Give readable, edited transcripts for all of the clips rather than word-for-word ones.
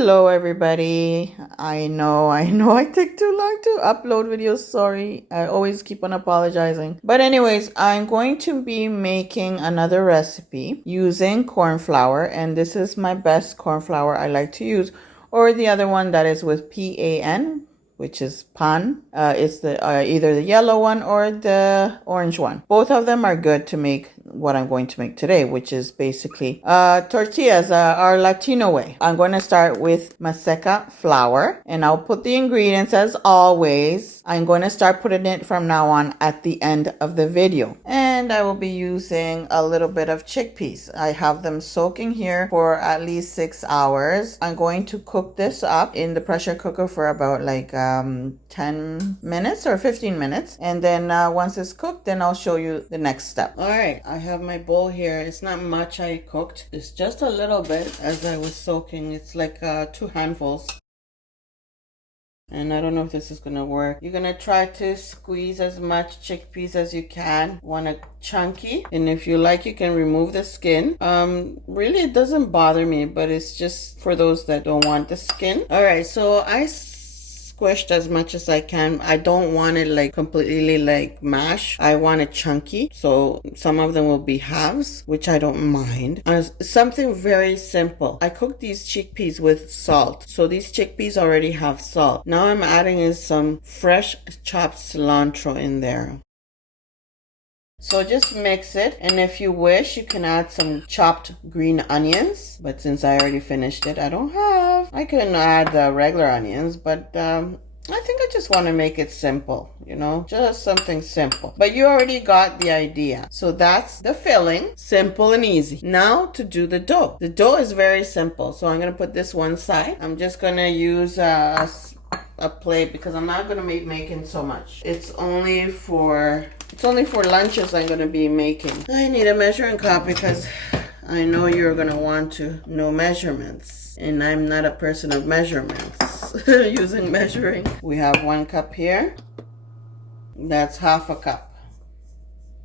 Hello everybody. I know I take too long to upload videos. Sorry. I always keep on apologizing. But anyways, I'm going to be making another recipe using corn flour, and this is my best corn flour I like to use, or the other one that is with PAN, which is pan. It's the either the yellow one or the orange one. Both of them are good to make what I'm going to make today, which is basically tortillas, our Latino way. I'm going to start with maseca flour, and I'll put the ingredients as always. I'm going to start putting it from now on at the end of the video. And I will be using a little bit of chickpeas. I have them soaking here for at least 6 hours. I'm going to cook this up in the pressure cooker for about like 10 minutes or 15 minutes. And then once it's cooked, then I'll show you the next step. All right, I have my bowl here. It's not much I cooked. It's just a little bit as I was soaking. It's like 2 handfuls. And I don't know if this is going to work. You're going to try to squeeze as much chickpeas as you can. Want it chunky. And if you like, you can remove the skin. Really, it doesn't bother me, but it's just for those that don't want the skin. All right, so I squished as much as I can. I don't want it like completely like mash. I want it chunky. So some of them will be halves, which I don't mind. Something very simple. I cook these chickpeas with salt. So these chickpeas already have salt. Now I'm adding is some fresh chopped cilantro in there. So just mix it, and if you wish, you can add some chopped green onions. But since I already finished it, I don't have. I can add the regular onions, but I think I just want to make it simple, you know, just something simple. But you already got the idea. So that's the filling, simple and easy. Now to do the dough. The dough is very simple. So I'm going to put this one side. I'm just going to use a plate because I'm not going to be making so much. It's only for lunches I'm going to be making. I need a measuring cup because I know you're going to want to know measurements. And I'm not a person of measurements using measuring. We have 1 cup here. That's half a cup.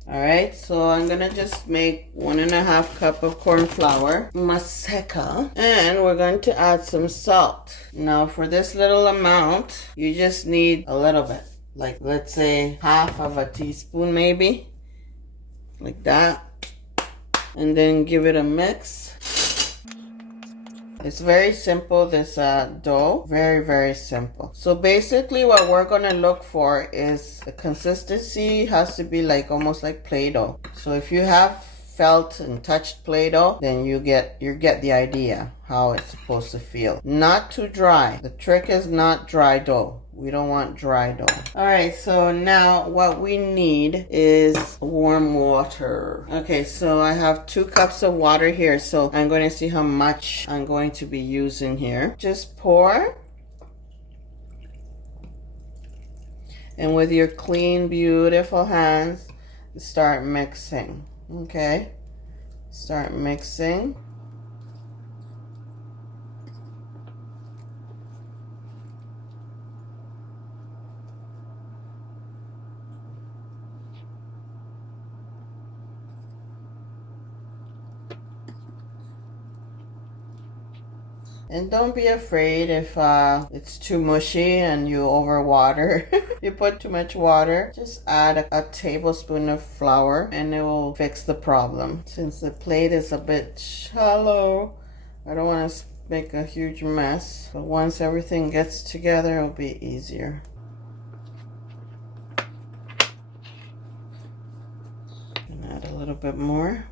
All right, so I'm gonna just make 1.5 cup of corn flour, maseca, and we're going to add some salt. Now for this little amount, you just need a little bit, like let's say half of a teaspoon maybe, like that, and then give it a mix. It's very simple, this dough. Very, very simple. So basically what we're going to look for is the consistency has to be like almost like Play-Doh. So if you have felt and touched Play-Doh, then you get the idea how it's supposed to feel. Not too dry. The trick is not dry dough. We don't want dry dough. All right, so now what we need is warm water. Okay, so I have 2 cups of water here. So I'm going to see how much I'm going to be using here. Just pour. And with your clean, beautiful hands, start mixing. Okay, start mixing. And don't be afraid if it's too mushy and you overwater. You put too much water, just add a tablespoon of flour and it will fix the problem. Since the plate is a bit shallow, I don't want to make a huge mess. But once everything gets together, it'll be easier. And add a little bit more.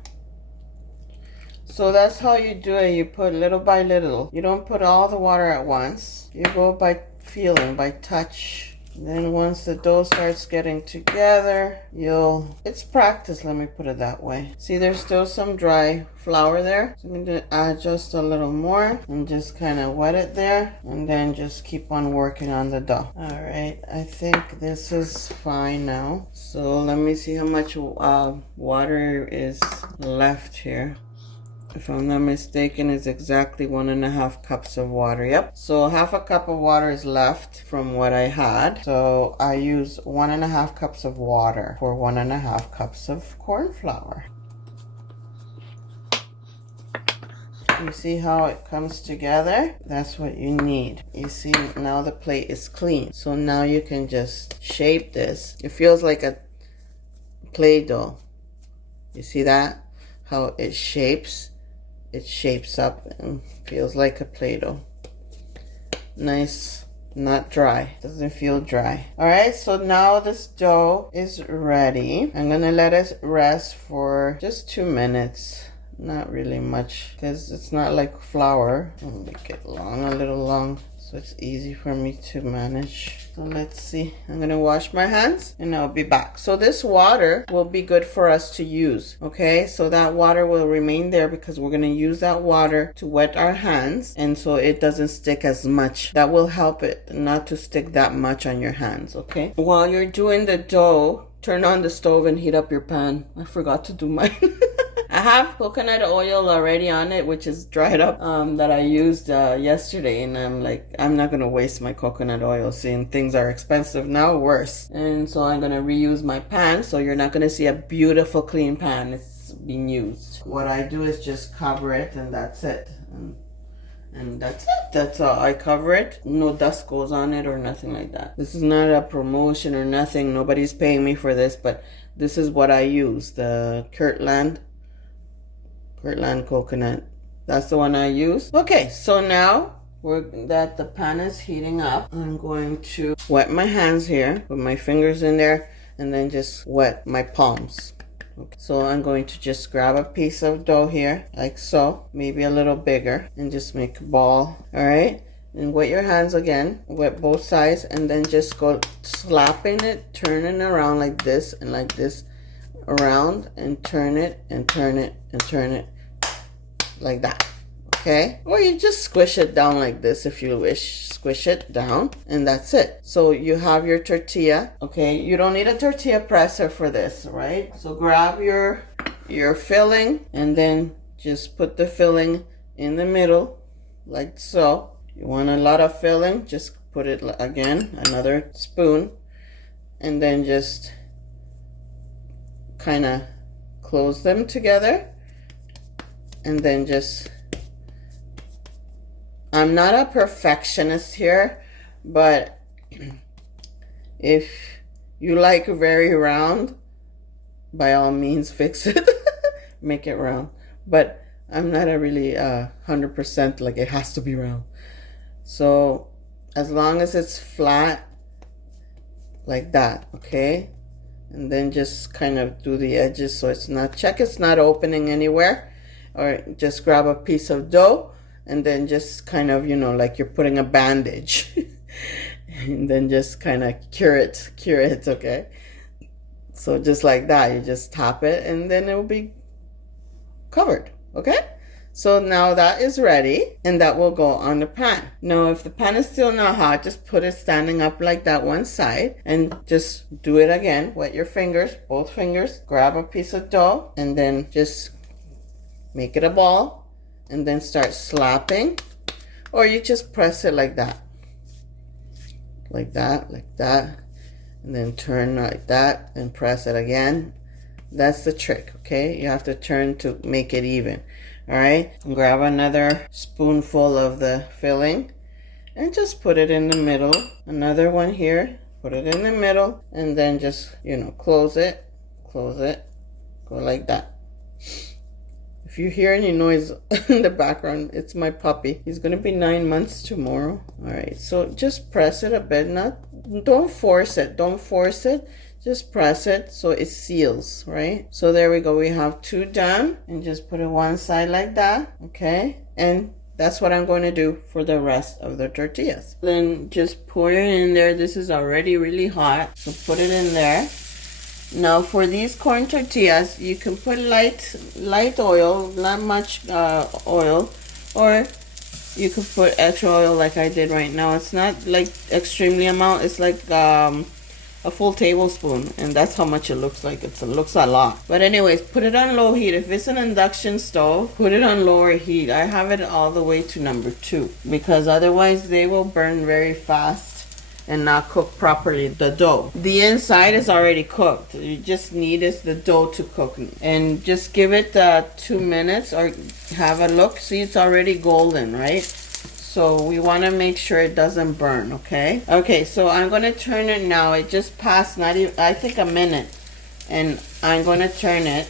So that's how you do it. You put little by little. You don't put all the water at once. You go by feeling, by touch. And then once the dough starts getting together, it's practice, let me put it that way. See, there's still some dry flour there. So I'm going to add just a little more and just kind of wet it there. And then just keep on working on the dough. All right, I think this is fine now. So let me see how much water is left here. If I'm not mistaken, it's exactly 1.5 cups of water. Yep. So half a cup of water is left from what I had. So I use 1.5 cups of water for 1.5 cups of corn flour. You see how it comes together? That's what you need. You see, now the plate is clean. So now you can just shape this. It feels like a Play-Doh. You see that? How it shapes? It shapes up and feels like a Play-Doh. Nice. Not dry. Doesn't feel dry. All right, so now this dough is ready. I'm gonna let it rest for just 2 minutes. Not really much because it's not like flour. I'll make it long, a little long, so it's easy for me to manage. So let's see. I'm gonna wash my hands and I'll be back. So this water will be good for us to use. Okay, so that water will remain there because we're gonna use that water to wet our hands, and so it doesn't stick as much. That will help it not to stick that much on your hands. Okay, while you're doing the dough, turn on the stove and heat up your pan. I forgot to do mine. I have coconut oil already on it, which is dried up, that I used yesterday, and I'm like, I'm not gonna waste my coconut oil, seeing things are expensive now, worse. And so I'm gonna reuse my pan, so you're not gonna see a beautiful clean pan. It's being used. What I do is just cover it, and that's it. And that's it. That's all. I cover it. No dust goes on it or nothing like that. This is not a promotion or nothing. Nobody's paying me for this, but this is what I use. The Kirtland coconut. That's the one I use. Okay, so now that the pan is heating up, I'm going to wet my hands here, put my fingers in there, and then just wet my palms. Okay. So I'm going to just grab a piece of dough here, like so, maybe a little bigger, and just make a ball. All right, and wet your hands again, wet both sides, and then just go slapping it, turning around like this and like this, around, and turn it and turn it and turn it like that. Okay, or you just squish it down like this if you wish. Squish it down, and that's it. So you have your tortilla. Okay, you don't need a tortilla presser for this, right? So grab your filling, and then just put the filling in the middle like so. You want a lot of filling, just put it again, another spoon, and then just kind of close them together, and then just, I'm not a perfectionist here, but if you like very round, by all means fix it. Make it round. But I'm not a really 100% like it has to be round. So as long as it's flat like that, okay? And then just kind of do the edges so it's not, check it's not opening anywhere. Or just grab a piece of dough and then just kind of, you know, like you're putting a bandage. And then just kind of cure it, okay? So just like that, you just tap it and then it will be covered, okay? So now that is ready, and that will go on the pan. Now, if the pan is still not hot, just put it standing up like that one side, and just do it again. Wet your fingers, both fingers, grab a piece of dough, and then just make it a ball, and then start slapping, or you just press it like that, like that, and then turn like that, and press it again. That's the trick, okay? You have to turn to make it even. All right, grab another spoonful of the filling and just put it in the middle. Another one here, put it in the middle, and then just, you know, close it, go like that. If you hear any noise in the background, it's my puppy. He's gonna be 9 months tomorrow. All right, so just press it a bit, don't force it, just press it so it seals, right? So there we go, we have 2 done, and just put it one side like that, okay? And that's what I'm going to do for the rest of the tortillas. Then just pour it in there. This is already really hot, so put it in there. Now for these corn tortillas, you can put light oil, not much oil, or you could put extra oil like I did right now. It's not like extremely amount, it's like a full tablespoon, and that's how much it looks like. It looks a lot, but anyways, put it on low heat. If it's an induction stove, put it on lower heat. I have it all the way to number 2 because otherwise they will burn very fast and not cook properly the dough. The inside is already cooked. You just need is the dough to cook. And just give it 2 minutes or have a look. See, it's already golden, right? So we want to make sure it doesn't burn, okay? Okay, so I'm going to turn it now. It just passed, not even, I think, a minute. And I'm going to turn it.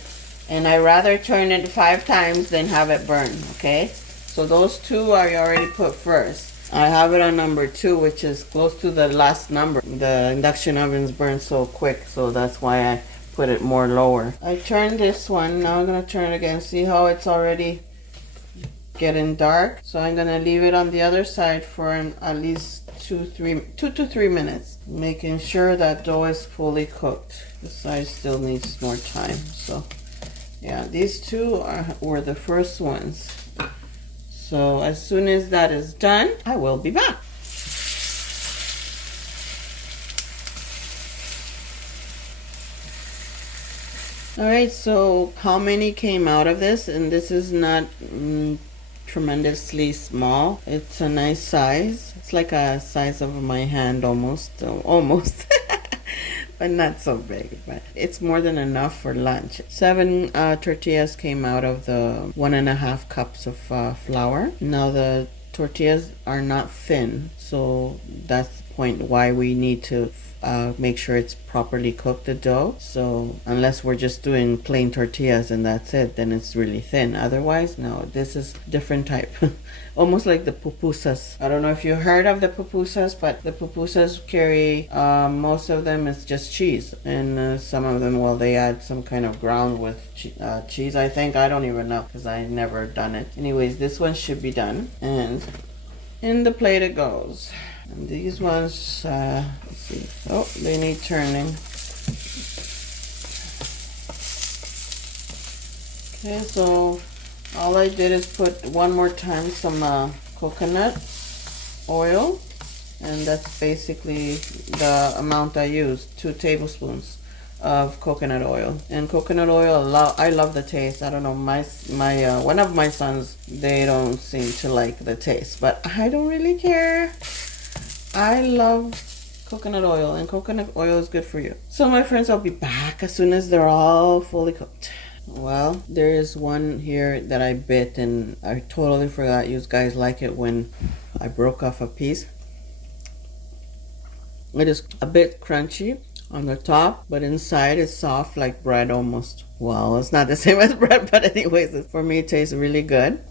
And I rather turn it 5 times than have it burn, okay? So those 2 are already put first. I have it on number 2, which is close to the last number. The induction ovens burn so quick, so that's why I put it more lower. I turned this one. Now I'm going to turn it again. See how it's already getting dark? So I'm going to leave it on the other side for at least 2 to 3 minutes, making sure that dough is fully cooked. The side still needs more time. So yeah, these 2 were the first ones. So as soon as that is done, I will be back. All right, so how many came out of this? And this is not tremendously small. It's a nice size. It's like a size of my hand almost. Almost. But not so big, but it's more than enough for lunch. 7 tortillas came out of the 1.5 cups of flour. Now the tortillas are not thin, so that's the point why we need to make sure it's properly cooked, the dough. So unless we're just doing plain tortillas and that's it, then it's really thin. Otherwise, no, this is different type. Almost like the pupusas. I don't know if you heard of the pupusas, but the pupusas carry, most of them is just cheese. And some of them, well, they add some kind of ground with cheese, I think. I don't even know because I never done it. Anyways, this one should be done. And in the plate it goes. And these ones, let's see. Oh, they need turning. Okay, so all I did is put one more time some coconut oil, and that's basically the amount I used, 2 tablespoons of coconut oil. And coconut oil, I love the taste. I don't know, my one of my sons, they don't seem to like the taste, but I don't really care. I love coconut oil, and coconut oil is good for you. So my friends, I'll be back as soon as they're all fully cooked. Well, there is one here that I bit, and I totally forgot you guys like it when I broke off a piece. It is a bit crunchy on the top, but inside it's soft like bread almost. Well, it's not the same as bread, but anyways, for me it tastes really good.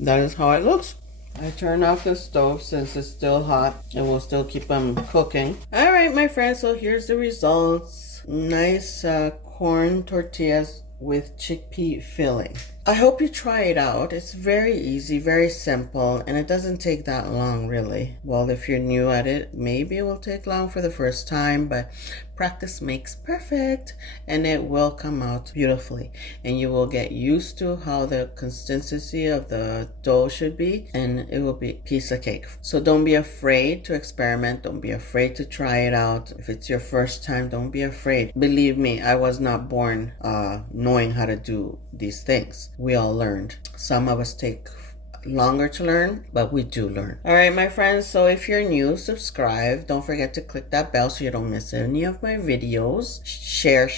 That is how it looks. I turn off the stove since it's still hot, and we'll still keep them cooking. All right, my friends, so here's the results. Nice corn tortillas with chickpea filling. I hope you try it out. It's very easy, very simple, and it doesn't take that long, really. Well, if you're new at it, maybe it will take long for the first time, but practice makes perfect, and it will come out beautifully. And you will get used to how the consistency of the dough should be, and it will be a piece of cake. So don't be afraid to experiment. Don't be afraid to try it out. If it's your first time, don't be afraid. Believe me, I was not born knowing how to do these things. We all learned. Some of us take longer to learn, but we do learn. All right, my friends, so if you're new, subscribe. Don't forget to click that bell so you don't miss any of my videos. Share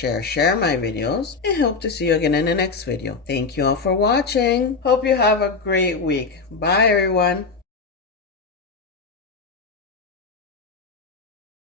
my videos, and hope to see you again in the next video. Thank you all for watching. Hope you have a great week. Bye, everyone.